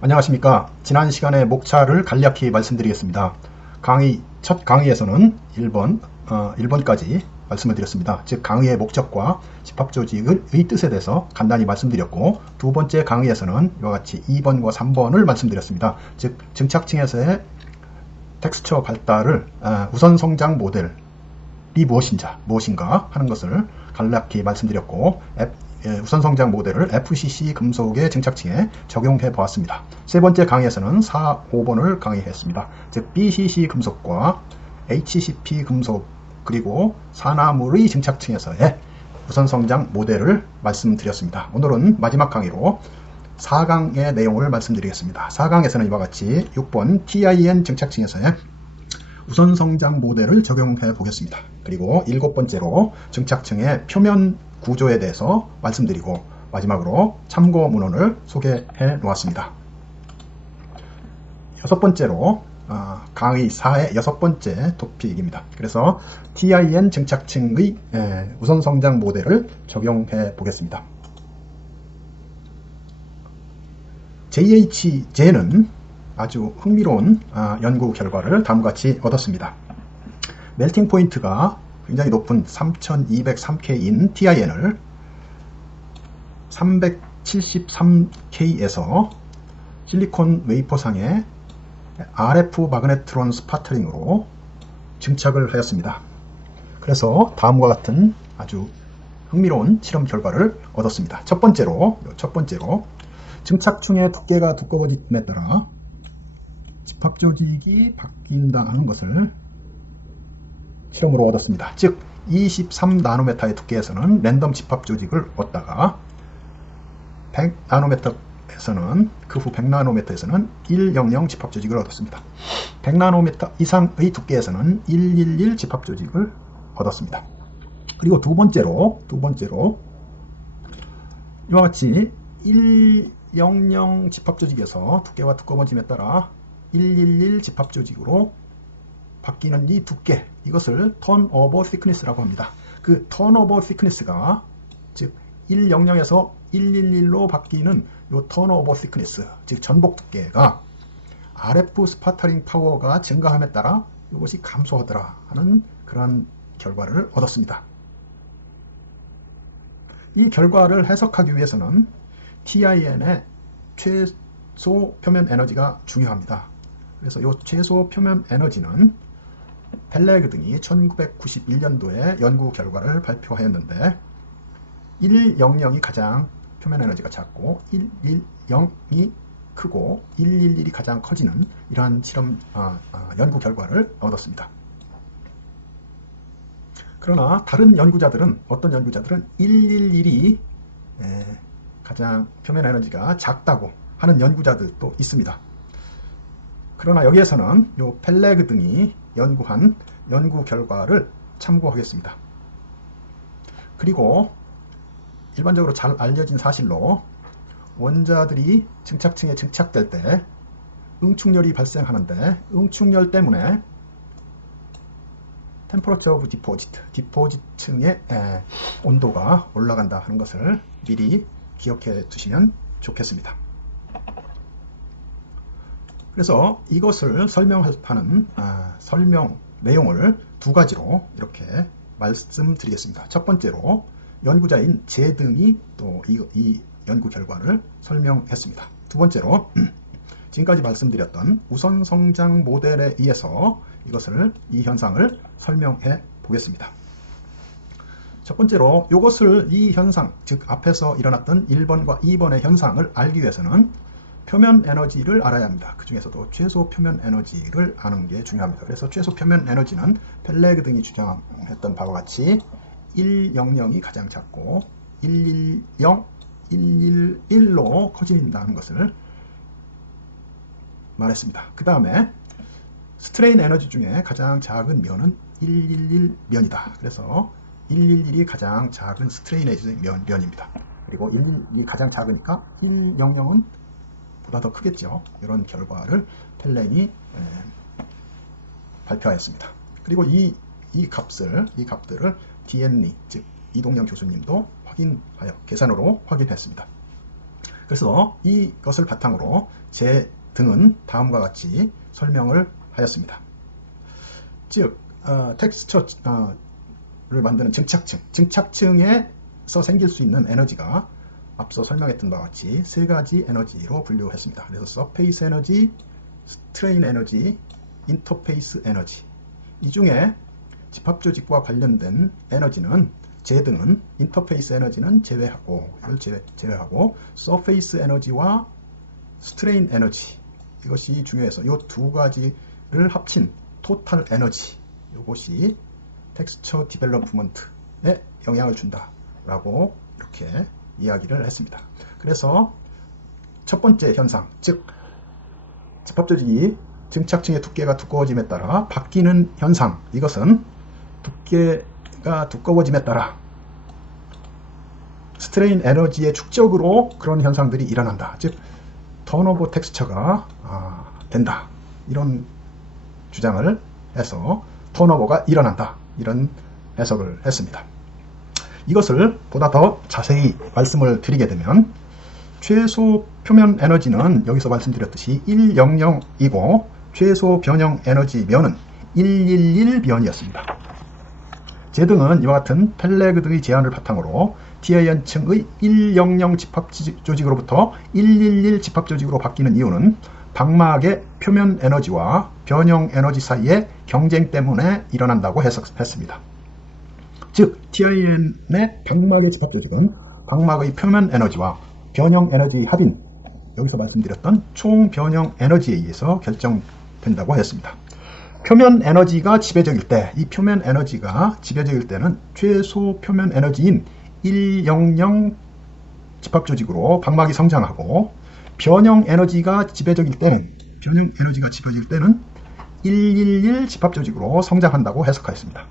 안녕하십니까. 지난 시간에 목차를 간략히 말씀드리겠습니다. 첫 강의에서는 1번까지 말씀을 드렸습니다. 즉 강의의 목적과 집합조직의 뜻에 대해서 간단히 말씀드렸고, 두 번째 강의에서는 이와 같이 2번과 3번을 말씀드렸습니다. 즉 증착층에서의 텍스처 발달을 우선 성장 모델이 무엇인가 하는 것을 간략히 말씀드렸고, 우선 성장 모델을 FCC 금속의 증착층에 적용해 보았습니다. 세 번째 강의에서는 4, 5번을 강의했습니다. 즉 BCC 금속과 HCP 금속 그리고 산화물의 증착층에서의 우선 성장 모델을 말씀드렸습니다. 오늘은 마지막 강의로 4강의 내용을 말씀드리겠습니다. 4강에서는 이와 같이 6번 TIN 증착층에서의 우선 성장 모델을 적용해 보겠습니다. 그리고 7번째로 증착층의 표면 구조에 대해서 말씀드리고, 마지막으로 참고 문헌을 소개해 놓았습니다. 6번째로 강의 4의 6번째 토픽입니다. 그래서 TIN 증착층의 우선 성장 모델을 적용해 보겠습니다. JHJ는 아주 흥미로운 연구 결과를 다음과 같이 얻었습니다. 멜팅 포인트가 굉장히 높은 3203K인 TIN을 373K에서 실리콘 웨이퍼상에 RF 마그네트론 스파터링으로 증착을 하였습니다. 그래서 다음과 같은 아주 흥미로운 실험 결과를 얻었습니다. 첫 번째로 증착층의 두께가 두꺼워짐에 따라 집합조직이 바뀐다 하는 것을 실험으로 얻었습니다. 즉 23나노메타의 두께에서는 랜덤 집합조직을 얻다가 100나노메타에서는 그 후 100나노메타에서는 100 집합조직을 얻었습니다. 100나노메타 이상의 두께에서는 111 집합조직을 얻었습니다. 그리고 두 번째로 이와 같이 100 집합조직에서 두께와 두꺼워짐에 따라 111 집합조직으로 바뀌는 이 두께, 이것을 턴오버 thickness라고 합니다. 그 턴오버 thickness가 즉 100에서 111로 바뀌는 이 턴오버 thickness, 즉 전복 두께가 RF 스파터링 파워가 증가함에 따라 이것이 감소하더라 하는 그런 결과를 얻었습니다. 이 결과를 해석하기 위해서는 TIN의 최소 표면 에너지가 중요합니다. 그래서 이 최소 표면 에너지는 펠레그 등이 1991년도에 연구 결과를 발표하였는데 100이 가장 표면 에너지가 작고 110이 크고 111이 가장 커지는 이러한 실험 연구 결과를 얻었습니다. 그러나 다른 연구자들은, 어떤 연구자들은 111이 가장 표면 에너지가 작다고 하는 연구자들도 있습니다. 그러나 여기에서는 이 펠레그 등이 연구한 연구 결과를 참고하겠습니다. 그리고 일반적으로 잘 알려진 사실로 원자들이 증착층에 증착될 때 응축열이 발생하는데, 응축열 때문에 템퍼러처 오브 디포짓층의 온도가 올라간다 하는 것을 미리 기억해 두시면 좋겠습니다. 그래서 이것을 설명하는 설명 내용을 두 가지로 이렇게 말씀드리겠습니다. 첫 번째로 연구자인 제 등이 또 이 연구 결과를 설명했습니다. 두 번째로 지금까지 말씀드렸던 우선 성장 모델에 의해서 이 현상을 설명해 보겠습니다. 첫 번째로 이 현상, 즉 앞에서 일어났던 1번과 2번의 현상을 알기 위해서는 표면 에너지를 알아야 합니다. 그 중에서도 최소 표면 에너지를 아는 게 중요합니다. 그래서 최소 표면 에너지는 펠레그 등이 주장했던 바와 같이 100이 가장 작고 110, 111로 커진다는 것을 말했습니다. 그 다음에 스트레인 에너지 중에 가장 작은 면은 111면이다. 그래서 111이 가장 작은 스트레인 에너지 면입니다. 그리고 111이 가장 작으니까 100은 보다 더 크겠죠. 이런 결과를 펠렌이 발표하였습니다. 그리고 이 값들을 디엔리, 즉 이동영 교수님도 계산으로 확인했습니다. 그래서 이것을 바탕으로 제 등은 다음과 같이 설명을 하였습니다. 즉 텍스처를 만드는 증착층에서 생길 수 있는 에너지가 앞서 설명했던 바와 같이 세 가지 에너지로 분류했습니다. 그래서 서페이스 에너지, 스트레인 에너지, 인터페이스 에너지. 이 중에 집합 조직과 관련된 에너지는 제 등은 인터페이스 에너지는 제외하고 서페이스 에너지와 스트레인 에너지, 이것이 중요해서 이 두 가지를 합친 토탈 에너지, 이것이 텍스처 디벨롭먼트에 영향을 준다 라고 이렇게 이야기를 했습니다. 그래서 첫 번째 현상, 즉 집합 조직이 증착층의 두께가 두꺼워짐에 따라 바뀌는 현상, 이것은 두께가 두꺼워짐에 따라 스트레인 에너지의 축적으로 그런 현상들이 일어난다. 즉 턴오버 텍스처가 된다. 이런 주장을 해서 턴오버가 일어난다. 이런 해석을 했습니다. 이것을 보다 더 자세히 말씀을 드리게 되면 최소 표면 에너지는 여기서 말씀드렸듯이 100이고 최소 변형 에너지 면은 111변이었습니다. 제 등은 이와 같은 펠레그 등의 제안을 바탕으로 TIN층의 100 집합 조직으로부터 111 집합 조직으로 바뀌는 이유는 방막의 표면 에너지와 변형 에너지 사이의 경쟁 때문에 일어난다고 해석했습니다. 즉 TIN의 방막의 집합 조직은 방막의 표면 에너지와 변형 에너지 합인, 여기서 말씀드렸던 총 변형 에너지에 의해서 결정된다고 했습니다. 표면 에너지가 지배적일 때, 이 표면 에너지가 지배적일 때는 최소 표면 에너지인 100 집합 조직으로 방막이 성장하고, 변형 에너지가 지배적일 때는 111 집합 조직으로 성장한다고 해석하였습니다.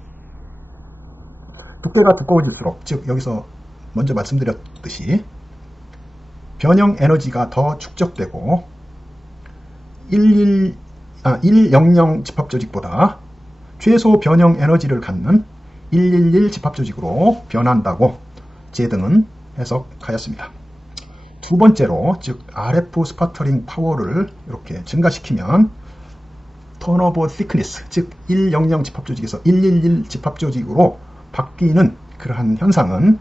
두께가 두꺼워질수록, 즉 여기서 먼저 말씀드렸듯이 변형 에너지가 더 축적되고 100 집합 조직보다 최소 변형 에너지를 갖는 111 집합 조직으로 변한다고 제 등은 해석하였습니다. 두 번째로, 즉 RF 스파터링 파워를 이렇게 증가시키면 턴오버 thickness, 즉 100 집합 조직에서 111 집합 조직으로 바뀌는 그러한 현상은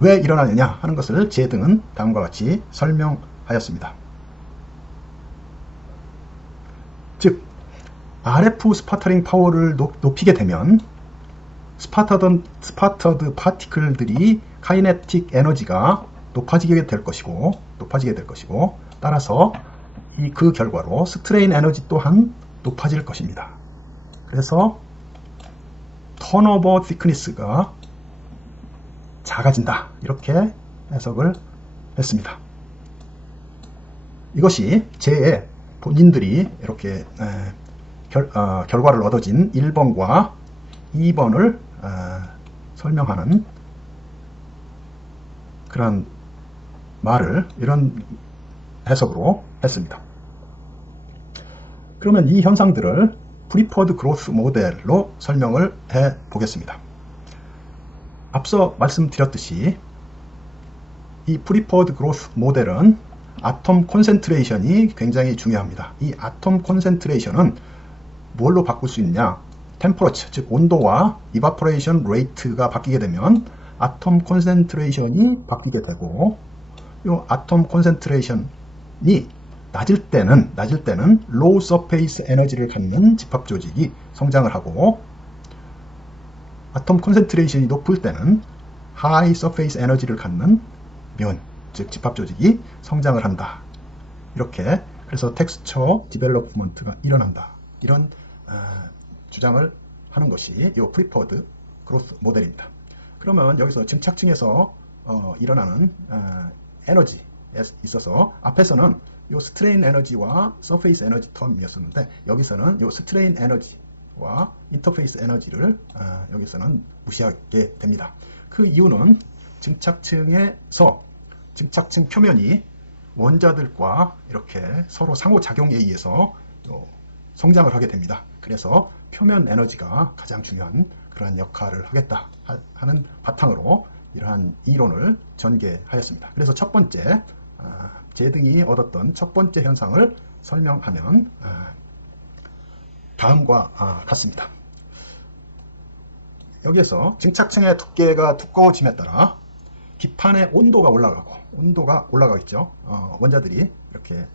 왜 일어나느냐 하는 것을 제 등은 다음과 같이 설명하였습니다. 즉 RF 스파터링 파워를 높이게 되면 스파터드 파티클들이 카이네틱 에너지가 높아지게 될 것이고 따라서 그 결과로 스트레인 에너지 또한 높아질 것입니다. 그래서 턴오버 thickness가 작아진다, 이렇게 해석을 했습니다. 이것이 제 본인들이 이렇게 결과를 얻어진 1번과 2번을 설명하는 그런 말을 이런 해석으로 했습니다. 그러면 이 현상들을 프리퍼드 그로스 모델로 설명을 해 보겠습니다. 앞서 말씀드렸듯이 이 프리퍼드 그로스 모델은 아톰 콘센트레이션이 굉장히 중요합니다. 이 아톰 콘센트레이션은 뭘로 바꿀 수 있냐? 템퍼러처, 즉 온도와 이바포레이션 레이트가 바뀌게 되면 아톰 콘센트레이션이 바뀌게 되고, 이 아톰 콘센트레이션이 낮을 때는 로우 서페이스 에너지를 갖는 집합 조직이 성장을 하고, 아톰 콘센트레이션이 높을 때는 하이 서페이스 에너지를 갖는 면, 즉 집합 조직이 성장을 한다. 이렇게, 그래서 텍스처 디벨롭먼트가 일어난다. 이런 주장을 하는 것이 이 프리퍼드 그로스 모델입니다. 그러면 여기서 증착층에서 일어나는 에너지에 있어서 앞에서는 이 스트레인 에너지와 서페이스 에너지 텀이었었는데, 여기서는 이 스트레인 에너지와 인터페이스 에너지를 여기서는 무시하게 됩니다. 그 이유는 증착층에서 증착층 표면이 원자들과 이렇게 서로 상호작용에 의해서 성장을 하게 됩니다. 그래서 표면 에너지가 가장 중요한 그러한 역할을 하겠다 하는 바탕으로 이러한 이론을 전개하였습니다. 그래서 첫 번째 제등이 얻었던 첫 번째 현상을 설명하면 다음과 같습니다. 여기에서 증착층의 두께가 두꺼워짐에 따라 기판의 온도가 올라가겠죠. 원자들이 이렇게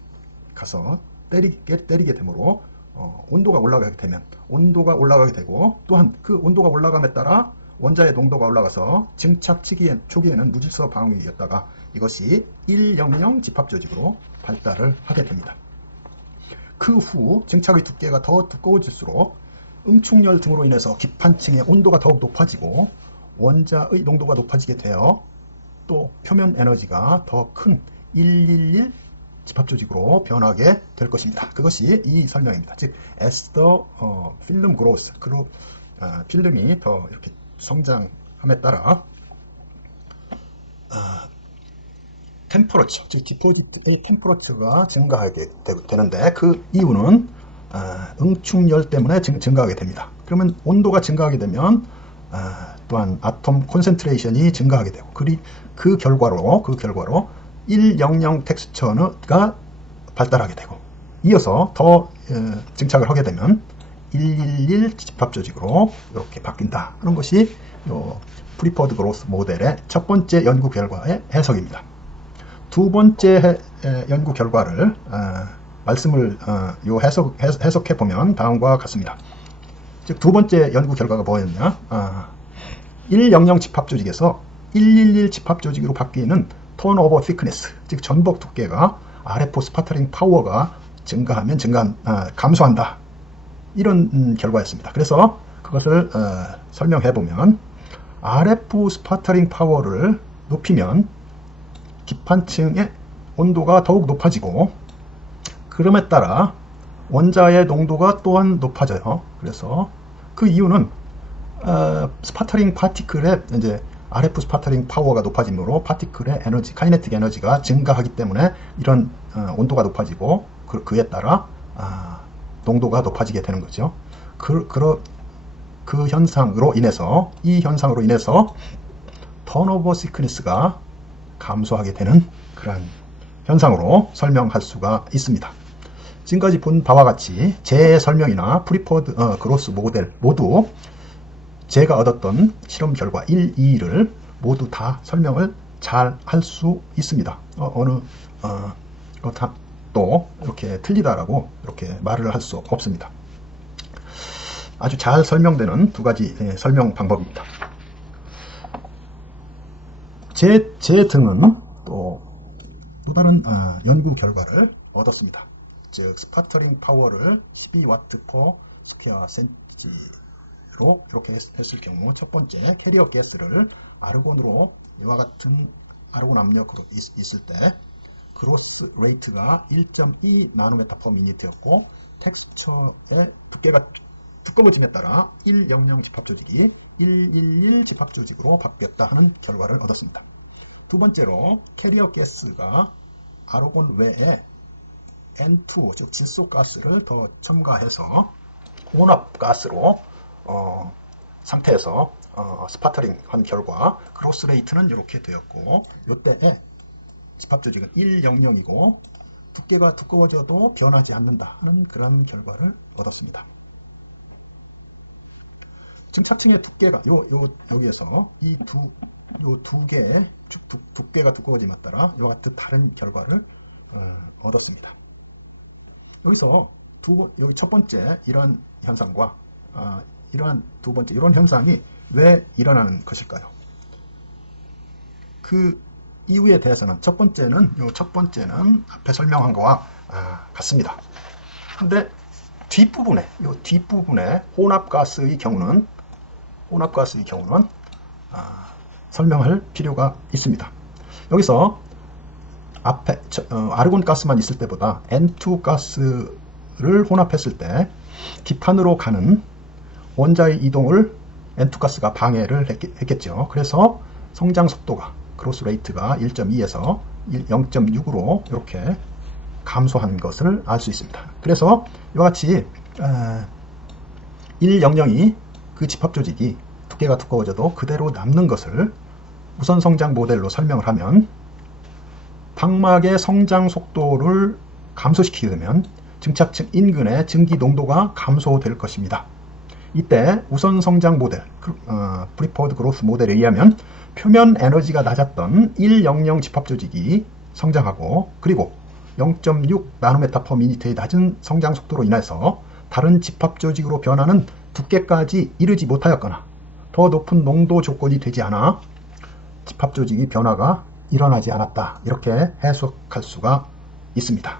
가서 때리게 되므로 온도가 올라가게 되고, 또한 그 온도가 올라감에 따라 원자의 농도가 올라가서 증착 초기에는 무질서 방위였다가 이것이 100 집합조직으로 발달을 하게 됩니다. 그 후 증착의 두께가 더 두꺼워질수록 응축열 등으로 인해서 기판층의 온도가 더욱 높아지고 원자의 농도가 높아지게 되어 또 표면 에너지가 더 큰 111 집합조직으로 변하게 될 것입니다. 그것이 이 설명입니다. 즉, as the film grows, 필름이 더 이렇게 성장함에 따라 템퍼러처, 즉 디포지트의 템퍼러처가 증가하게 되는데, 그 이유는 응축열 때문에 증가하게 됩니다. 그러면 온도가 증가하게 되면 또한 아톰 콘센트레이션이 증가하게 되고, 그 결과로 100 텍스처가 발달하게 되고, 이어서 더 증착을 하게 되면 111 집합조직으로 이렇게 바뀐다 하는 것이 프리퍼드 그로스 모델의 첫 번째 연구 결과의 해석입니다. 두 번째 연구 결과를 해석해 보면 다음과 같습니다. 즉, 두 번째 연구 결과가 뭐였냐? 100 집합조직에서 111 집합조직으로 바뀌는 턴오버 thickness, 즉 전복 두께가 RFO 스파터링 파워가 감소한다, 이런 결과였습니다. 그래서 그것을 설명해 보면, RF 스파터링 파워를 높이면 기판층의 온도가 더욱 높아지고, 그럼에 따라 원자의 농도가 또한 높아져요. 그래서 그 이유는 스파터링 파티클의 이제 RF 스파터링 파워가 높아지므로 파티클의 에너지, 카이네틱 에너지가 증가하기 때문에 이런 온도가 높아지고, 그에 따라 농도가 높아지게 되는 거죠. 이 현상으로 인해서 턴오버 시크니스가 감소하게 되는 그런 현상으로 설명할 수가 있습니다. 지금까지 본 바와 같이 제 설명이나 프리퍼드 그로스 모델 모두 제가 얻었던 실험 결과 1, 2를 모두 다 설명을 잘 할 수 있습니다. 또 이렇게 틀리다라고 이렇게 말을 할 수 없습니다. 아주 잘 설명되는 두 가지 설명 방법입니다. 제 등은 또 다른 연구 결과를 얻었습니다. 즉, 스파터링 파워를 12W per 스퀘어 센티로 이렇게 했을 경우, 첫 번째 캐리어 가스를 아르곤으로 이와 같은 아르곤 압력으로 있을 때 그로스 레이트가 1.2 나노메타 퍼 미니트였고, 텍스처의 두께가 두꺼워짐에 따라 100 집합조직이 111 집합조직으로 바뀌었다 하는 결과를 얻었습니다. 두 번째로 캐리어 가스가 아르곤 외에 N2, 즉 질소가스를 더 첨가해서 혼합가스로 상태에서 스파터링 한 결과 그로스 레이트는 이렇게 되었고, 이때의 집합조직은 100이고 두께가 두꺼워져도 변하지 않는다는 그런 결과를 얻었습니다. 증착층의 두께가 여기에서 이 두 개의 두께가 두꺼워짐에 따라 이와 같은 다른 결과를 얻었습니다. 여기서 여기 첫 번째 이런 현상과 이러한 두 번째 이런 현상이 왜 일어나는 것일까요? 그 이유에 대해서는 첫 번째는 앞에 설명한 것과 같습니다. 근데 뒷부분에 혼합가스의 경우는 설명할 필요가 있습니다. 여기서 앞에 아르곤 가스만 있을 때보다 N2 가스를 혼합했을 때 기판으로 가는 원자의 이동을 N2 가스가 방해를 했겠죠. 그래서 성장 속도가 크로스 레이트가 1.2에서 0.6으로 이렇게 감소한 것을 알 수 있습니다. 그래서 이와 같이 100이 그 집합조직이 두께가 두꺼워져도 그대로 남는 것을 우선 성장 모델로 설명을 하면 방막의 성장 속도를 감소시키게 되면 증착층 인근의 증기 농도가 감소될 것입니다. 이때 우선 성장 모델, 프리퍼드 그로스 모델에 의하면 표면 에너지가 낮았던 100 집합 조직이 성장하고, 그리고 0.6 나노메타 퍼 미니트의 낮은 성장 속도로 인해서 다른 집합 조직으로 변하는 두께까지 이르지 못하였거나 더 높은 농도 조건이 되지 않아 집합 조직이 변화가 일어나지 않았다, 이렇게 해석할 수가 있습니다.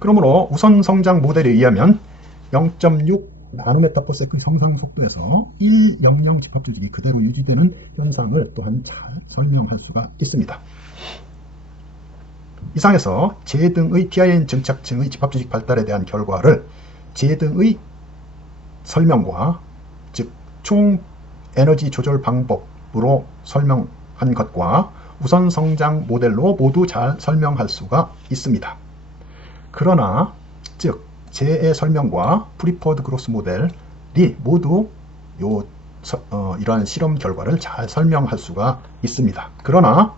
그러므로 우선 성장 모델에 의하면 0.6 나노메타 퍼 세컨드 성장 속도에서 100 집합 조직이 그대로 유지되는 현상을 또한 잘 설명할 수가 있습니다. 이상에서 재 등의 TIN 증착층의 집합 조직 발달에 대한 결과를 재 등의 설명과, 즉 총 에너지 조절 방법으로 설명한 것과 우선 성장 모델로 모두 잘 설명할 수가 있습니다. 그러나 즉 재의 설명과 프리퍼드 그로스 모델이 모두 이러한 실험 결과를 잘 설명할 수가 있습니다. 그러나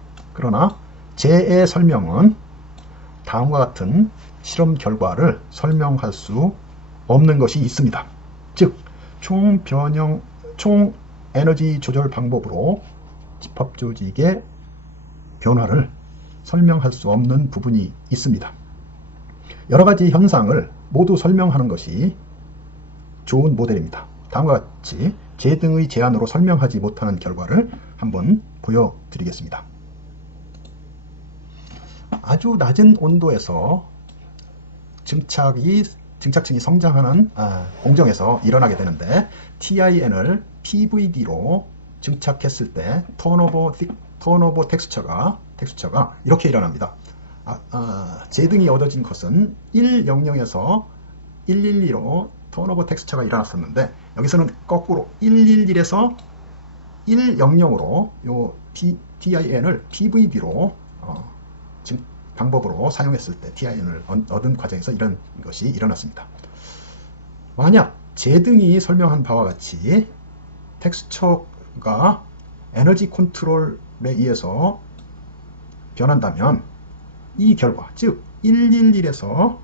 재의 설명은 다음과 같은 실험 결과를 설명할 수 없는 것이 있습니다. 즉 총 에너지 조절 방법으로 집합 조직의 변화를 설명할 수 없는 부분이 있습니다. 여러 가지 현상을 모두 설명하는 것이 좋은 모델입니다. 다음과 같이 재 등의 제안으로 설명하지 못하는 결과를 한번 보여드리겠습니다. 아주 낮은 온도에서 증착층이 성장하는 공정에서 일어나게 되는데, TIN을 PVD로 증착했을 때 턴오버 텍스처가 이렇게 일어납니다. 재 등이 얻어진 것은 100에서 112로 턴오버 텍스처가 일어났었는데, 여기서는 거꾸로 111에서 100으로 요 TIN을 PVD로 방법으로 사용했을 때 TIN을 얻은 과정에서 이런 것이 일어났습니다. 만약 재 등이 설명한 바와 같이 텍스처가 에너지 컨트롤에 의해서 변한다면 이 결과, 즉 111에서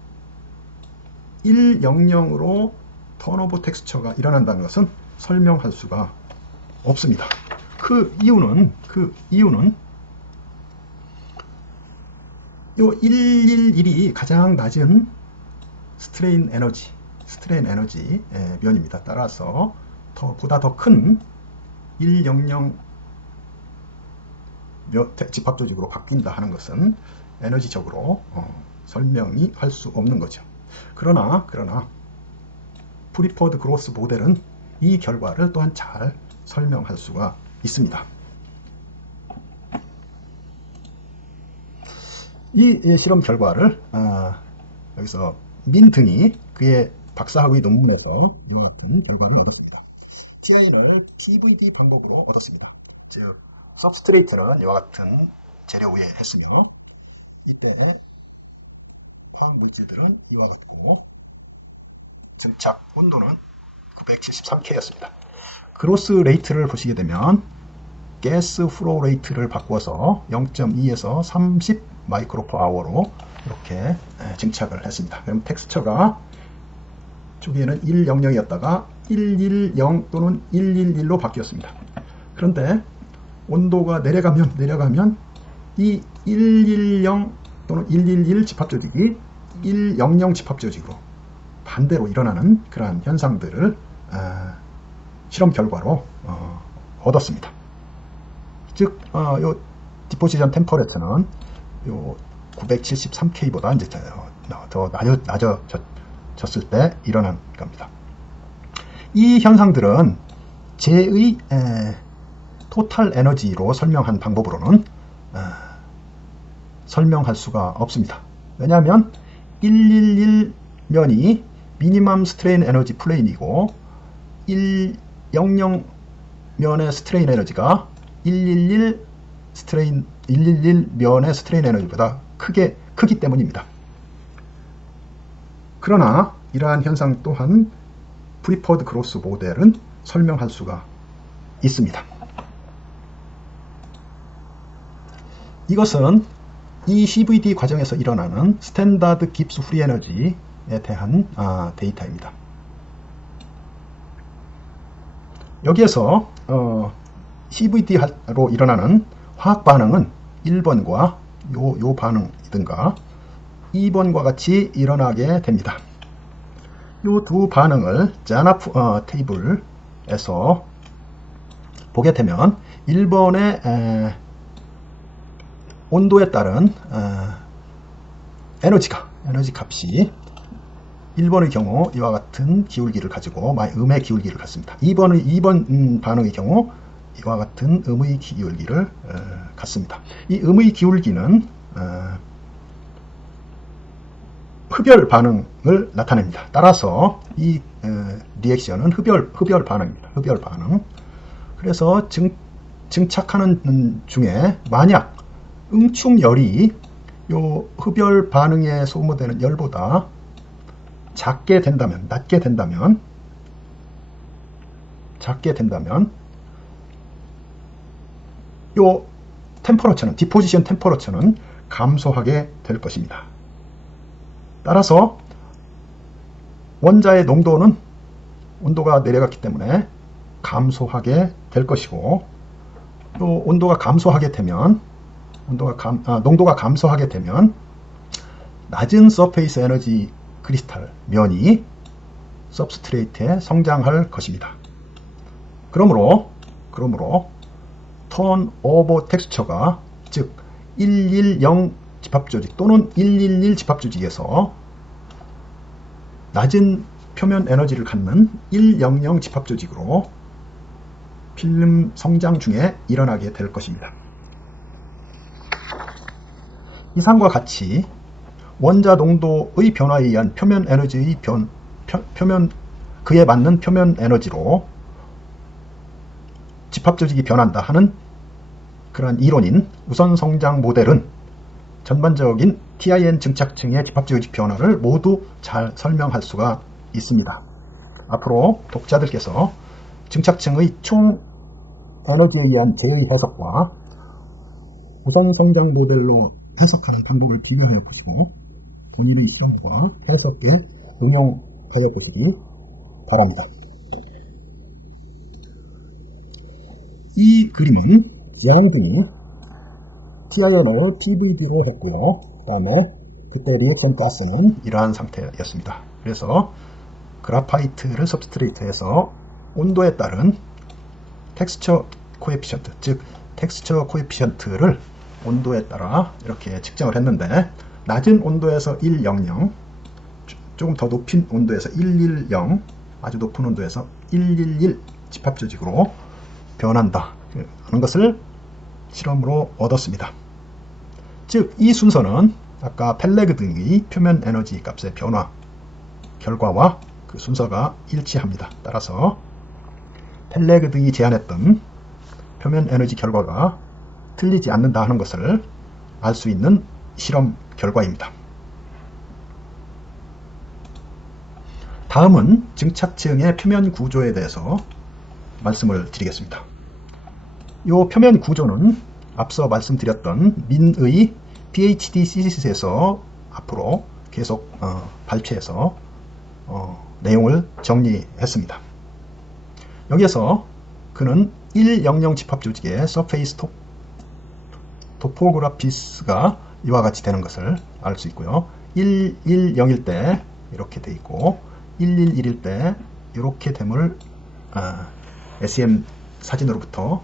100으로 턴오버 텍스처가 일어난다는 것은 설명할 수가 없습니다. 그 이유는 요 111이 가장 낮은 스트레인 에너지 면입니다. 따라서 보다 더 큰 100 집합 조직으로 바뀐다 하는 것은 에너지적으로 설명이 할 수 없는 거죠. 그러나 프리퍼드 그로스 모델은 이 결과를 또한 잘 설명할 수가 있습니다. 이 실험 결과를 여기서 민 등이 그의 박사학위 논문에서 이와 같은 결과를 얻었습니다. TIN을 PVD 방법으로 얻었습니다. 즉 서브스트레이트는 이와 같은 재료 위에 했으며, 이때 화학 물질들은 이와 같고 증착 온도는 973K였습니다. 그로스 레이트를 보시게 되면 가스 플로우 레이트를 바꾸어서 0.2에서 30 마이크로 퍼 아워로 이렇게 증착을 했습니다. 그럼 텍스처가 초기에는 100이었다가 110 또는 111로 바뀌었습니다. 그런데 온도가 내려가면 이 110 또는 111 집합 조직이 100 집합 조직으로 반대로 일어나는 그러한 현상들을 실험 결과로 얻었습니다. 즉, 요 디포지션 템퍼레처는 요 973K보다 이제 더 낮아졌을 때 일어난 겁니다. 이 현상들은 재의 토탈 에너지로 설명한 방법으로는 설명할 수가 없습니다. 왜냐하면 111면이 미니멈 스트레인 에너지 플레인이고 100면의 스트레인 에너지가 111면의 스트레인 에너지보다 크기 때문입니다. 그러나 이러한 현상 또한 프리퍼드 그로스 모델은 설명할 수가 있습니다. 이것은 이 CVD 과정에서 일어나는 스탠다드 깁스 프리 에너지에 대한 데이터입니다. 여기에서 CVD로 일어나는 화학 반응은 1번과 요 반응이든가 2번과 같이 일어나게 됩니다. 요 두 반응을 자나프 테이블에서 보게 되면 1번의 온도에 따른 에너지 값이 1번의 경우 이와 같은 기울기를 가지고 음의 기울기를 갖습니다. 2번 반응의 경우 이와 같은 음의 기울기를 갖습니다. 이 음의 기울기는 흡열 반응을 나타냅니다. 따라서 이 리액션은 흡열 반응입니다. 흡열 반응. 그래서 증착하는 중에 만약 응축열이 요 흡열 반응에 소모되는 열보다 낮게 된다면 요 템퍼러처는 디포지션 템퍼러처는 감소하게 될 것입니다. 따라서 원자의 온도가 내려갔기 때문에 감소하게 될 것이고, 또 온도가 감소하게 되면 농도가 감소하게 되면 낮은 서페이스 에너지 크리스탈 면이 서브스트레이트에 성장할 것입니다. 그러므로 턴오버 텍스처가 즉 110 집합조직 또는 111 집합조직에서 낮은 표면 에너지를 갖는 100 집합조직으로 필름 성장 중에 일어나게 될 것입니다. 이상과 같이 원자 농도의 변화에 의한 표면 에너지의 그에 맞는 표면 에너지로 집합조직이 변한다 하는 그러한 이론인 우선 성장 모델은 전반적인 TIN 증착층의 집합조직 변화를 모두 잘 설명할 수가 있습니다. 앞으로 독자들께서 증착층의 총 에너지에 의한 제의 해석과 우선 성장 모델로 해석하는 방법을 비교하여 보시고 본인의 실험과 해석에 응용하여 보시기 바랍니다. 이 그림은 영등이 TIN을 PVD로 했고요. 그 다음에 그때 리액션 가스는 이러한 상태였습니다. 그래서 그라파이트를 सब스트레이트해서 온도에 따른 텍스처 코에피션트, 즉 텍스처 코에피션트를 온도에 따라 이렇게 측정을 했는데, 낮은 온도에서 100, 조금 더 높은 온도에서 110, 아주 높은 온도에서 111 집합조직으로 변한다 하는 것을 실험으로 얻었습니다. 즉 이 순서는 아까 펠레그 등의 표면 에너지 값의 변화 결과와 그 순서가 일치합니다. 따라서 펠레그 등이 제안했던 표면 에너지 결과가 틀리지 않는다 하는 것을 알 수 있는 실험 결과입니다. 다음은 증착층의 표면 구조에 대해서 말씀을 드리겠습니다. 이 표면 구조는 앞서 말씀드렸던 민의 PhD 시리즈에서 앞으로 계속 발표해서 내용을 정리했습니다. 여기에서 그는 100 집합조직의 서페이스 토포그래피스가 이와 같이 되는 것을 알 수 있고요. 110일 때 이렇게 돼 있고 111일 때 이렇게 됨을 SEM 사진으로부터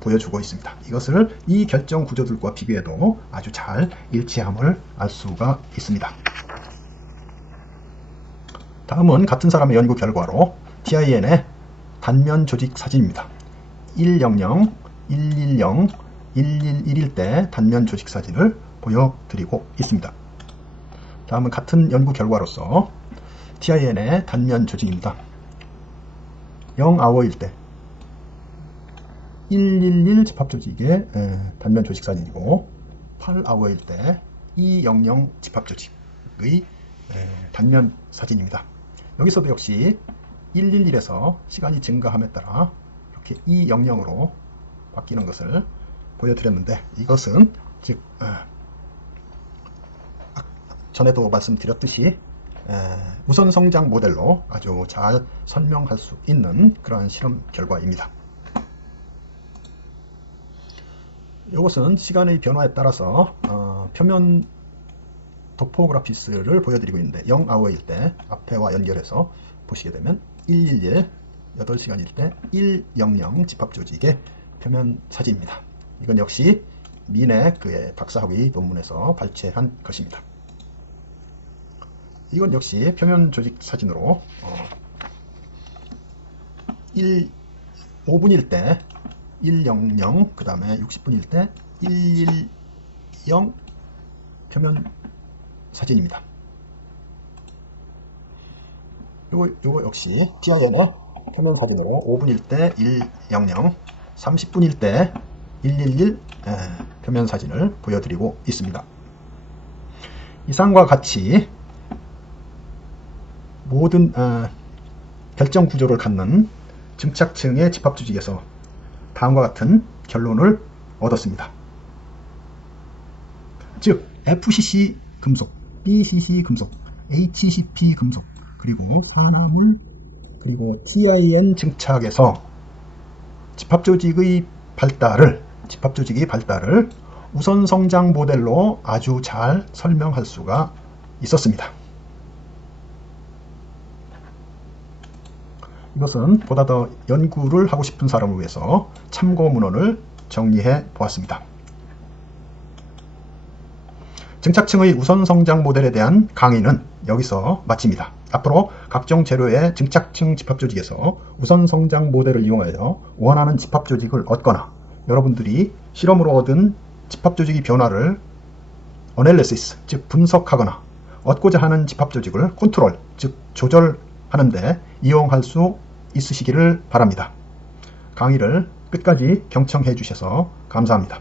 보여주고 있습니다. 이것을 이 결정 구조들과 비교해도 아주 잘 일치함을 알 수가 있습니다. 다음은 같은 사람의 연구 결과로 TIN의 단면 조직 사진입니다. 100, 110, 111일 때 단면 조직 사진을 보여드리고 있습니다. 다음은 같은 연구 결과로서 TIN의 단면 조직입니다. 0아워일 때 111 집합조직의 단면 조직 사진이고, 8아워일 때 200 집합조직의 단면 사진입니다. 여기서도 역시 111에서 시간이 증가함에 따라 이렇게 200으로 바뀌는 것을 보여드렸는데, 이것은 즉 전에도 말씀드렸듯이 우선 성장 모델로 아주 잘 설명할 수 있는 그러한 실험 결과입니다. 이것은 시간의 변화에 따라서 표면 토포그래피스를 보여드리고 있는데 0hour일 때 앞에와 연결해서 보시게 되면 111 8시간일 때 100 집합조직의 표면 사진입니다. 이건 역시 미네 그의 박사학위 논문에서 발췌한 것입니다. 이건 역시 표면 조직 사진으로 5분일 때 100, 그 다음에 60분일 때 110 표면 사진입니다. 요거 역시 TIN의 표면 사진으로 5분일 때 100, 30분일 때 111 표면 사진을 보여드리고 있습니다. 이상과 같이 모든 결정 구조를 갖는 증착층의 집합조직에서 다음과 같은 결론을 얻었습니다. 즉 FCC 금속, BCC 금속, HCP 금속, 그리고 산화물, 그리고 TIN 증착에서 집합조직이 발달을 우선 성장 모델로 아주 잘 설명할 수가 있었습니다. 이것은 보다 더 연구를 하고 싶은 사람을 위해서 참고 문헌을 정리해 보았습니다. 증착층의 우선 성장 모델에 대한 강의는 여기서 마칩니다. 앞으로 각종 재료의 증착층 집합조직에서 우선 성장 모델을 이용하여 원하는 집합조직을 얻거나 여러분들이 실험으로 얻은 집합조직의 변화를 어널리시스, 즉 분석하거나 얻고자 하는 집합조직을 컨트롤, 즉 조절하는데 이용할 수 있으시기를 바랍니다. 강의를 끝까지 경청해 주셔서 감사합니다.